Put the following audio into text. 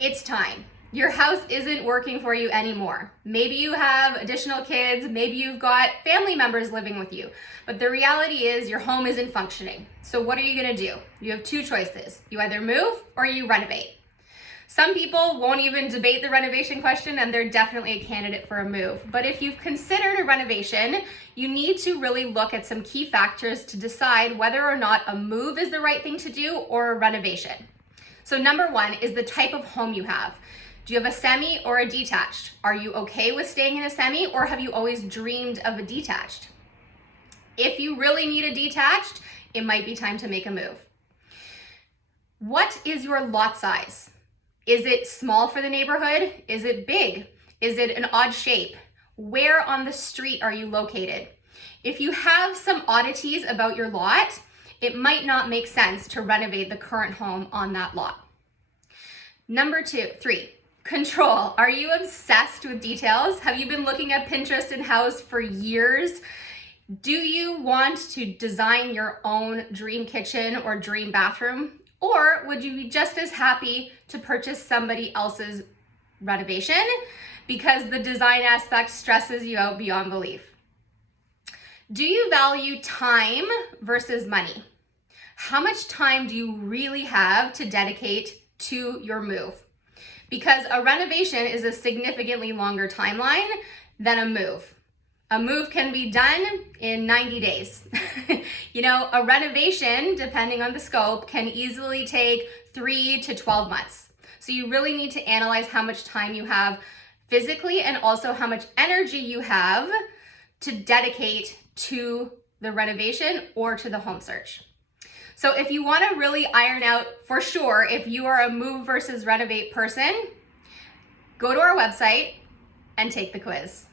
It's time. Your house isn't working for you anymore. Maybe you have additional kids, maybe you've got family members living with you, but the reality is your home isn't functioning. So what are you gonna do? You have two choices. You either move or you renovate. Some people won't even debate the renovation question and they're definitely a candidate for a move. But if you've considered a renovation, you need to really look at some key factors to decide whether or not a move is the right thing to do or a renovation. So number one is the type of home you have. Do you have a semi or a detached? Are you okay with staying in a semi or have you always dreamed of a detached? If you really need a detached, it might be time to make a move. What is your lot size? Is it small for the neighborhood? Is it big? Is it an odd shape? Where on the street are you located? If you have some oddities about your lot, it might not make sense to renovate the current home on that lot. Number three, control. Are you obsessed with details? Have you been looking at Pinterest and House for years? Do you want to design your own dream kitchen or dream bathroom? Or would you be just as happy to purchase somebody else's renovation because the design aspect stresses you out beyond belief? Do you value time versus money? How much time do you really have to dedicate to your move? Because a renovation is a significantly longer timeline than a move. A move can be done in 90 days. A renovation, depending on the scope, can easily take 3 to 12 months. So you really need to analyze how much time you have physically and also how much energy you have to dedicate to the renovation or to the home search. So if you want to really iron out for sure if you are a move versus renovate person, go to our website and take the quiz.